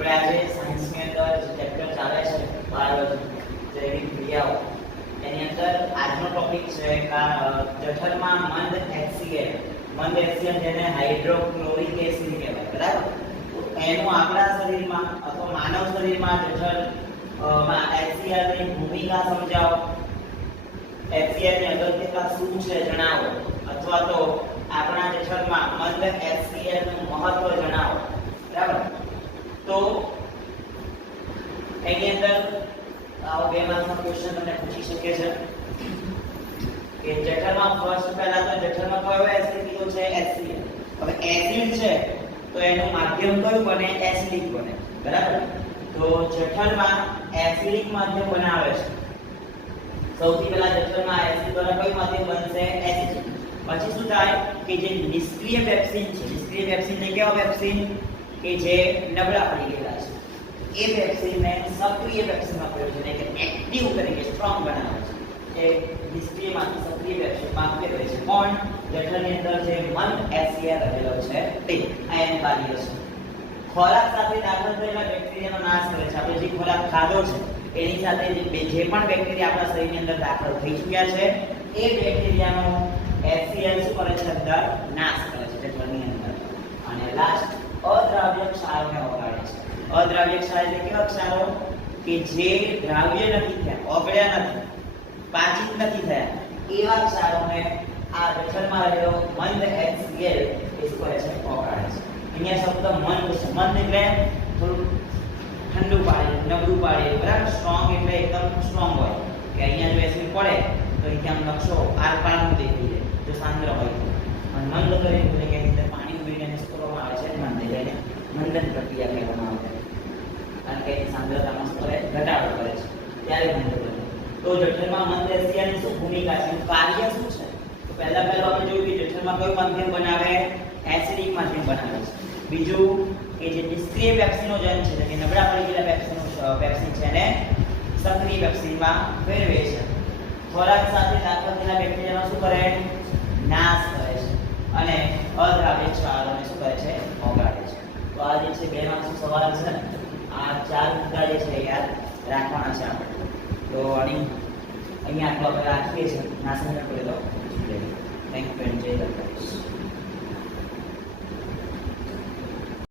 આપણે આજે સાયન્સ ની અંદર જે ચેપ્ટર ચાલે છે બાયોલોજી જૈવિક ક્રિયાઓ એની અંદર આજનો ટોપિક છે જઠરમાં મંદ HCl જેને હાઇડ્રોક્લોરિક એસિડ કહેવાય, બરાબર? તો એનું આપણા શરીરમાં અથવા માનવ શરીરમાં જઠરમાં HCl ની ભૂમિકા સમજાવો, HCl ની અગત્યતા શું છે જણાવો, અથવા તો આપણા જઠરમાં મંદ HCl નું મહત્વ જણાવો, બરાબર? તો એની અંદર આવો બે માર્ક્સનો ક્વેશ્ચન તમને પૂછી શકે છે કે જઠરમાં ફર્સ્ટ પહેલા તો જઠરમાં કયો એસિડ કીધો છે HCl. હવે એસિડ છે તો એનું માધ્યમ કયું બને? એસિડિક બને, બરાબર? તો જઠરમાં એસિડિક માધ્યમ બનાવે છે. સૌથી પહેલા જઠરમાં એસિડ દ્વારા કયું માધ્યમ બનશે? એસિડિક. પછી શું થાય કે જે નિષ્ક્રિય પેપ્સિન છે, નિષ્ક્રિય પેપ્સિન ને કેવા પેપ્સિન કે જે નબળા પડી ગયેલા છે, એ પેપ્સિનને સક્રિય પેપ્સિનમાં પરિવર્તન એટલે એક્ટિવ તરીકે સ્ટ્રોંગ બનાવે છે. એ નિષ્ક્રિયમાંથી સક્રિય પેપ્સિનમાં ફેરવે છે. કોણ? જઠરની અંદર જે મંદ HCl રહેલો છે તે આ એનું કાર્ય છે. ખોરાક સાથે દાખલ થયેલા બેક્ટેરિયાનો નાશ કરે છે. આપણે જે ખોરાક ખાધો છે એની સાથે જે પણ બેક્ટેરિયા આપણા શરીરની અંદર દાખલ થઈ ચૂક્યા છે એ બેક્ટેરિયાનો HCl શું કરે છે? અંદર નાશ કરે છે જઠરની અંદર. અને લાસ્ટ અદ્રાવ્ય ક્ષારોને ઓગાળે છે. અદ્રાવ્ય ક્ષાર એટલે કેવા ક્ષારો કે જે દ્રાવ્ય નથી થયા, ઓગળ્યા નથી, પાચિત નથી થયા, એવા ક્ષારોને આ જઠરમાં રહેલો મંદ HCl એ શું કરે છે? ઓગાળે છે. અહીંયા શબ્દ મંદ છે. મંદ એટલે થોડું ઠંડુ પાડે, નબળું પાડે, બરાબર? સ્ટ્રોંગ એટલે એકદમ સ્ટ્રોંગ હોય કે અહીંયા જો એસિડ પડે તો એકદમ નકશો આર પારનું દેખાઈ જાય જો સાંદ્ર હોય તો. અને મંદ કરીને એટલે કે અંદર પાણી ઉમેરીને એને શું કરવામાં આવે છે? મંદ એટલે મંદન પ્રક્રિયા કહેવામાં આવે છે. કારણ કે એની સાંદ્રતામાં શું કરે? ઘટાડો કરે છે, ત્યારે મંદ બને. તો જઠરમાં મંદ HCl ની શું ભૂમિકા છે? એનું કાર્ય શું છે? તો પહેલા આપણે જોયું કે જઠરમાં કયું માધ્યમ બનાવે? એસિડિક માધ્યમ બનાવે છે. બીજું કે જે નિષ્ક્રિય પેપ્સિનોજન છે કે નબળા પડી ગયેલા પેપ્સિન છે એને સક્રિય પેપ્સિનમાં ફેરવે છે. ખોરાક સાથે દાખલ થયેલા બેક્ટેરિયાનો શું કરે? નાશ કરે છે. અને અદ્રાવ્ય ક્ષારોને શું કરે છે? ઓગાળે છે. તો આ જે છે બે માર્ક્સનો સવાલ છે ને, આ ચાર મુદ્દા જે છે યાદ રાખવાના છે આપણે. તો અહીંયા આટલું આપણે રાખીએ છીએ. ના સમજ પડે તો થેન્ક યુ. જય દ્વારકાધીશ.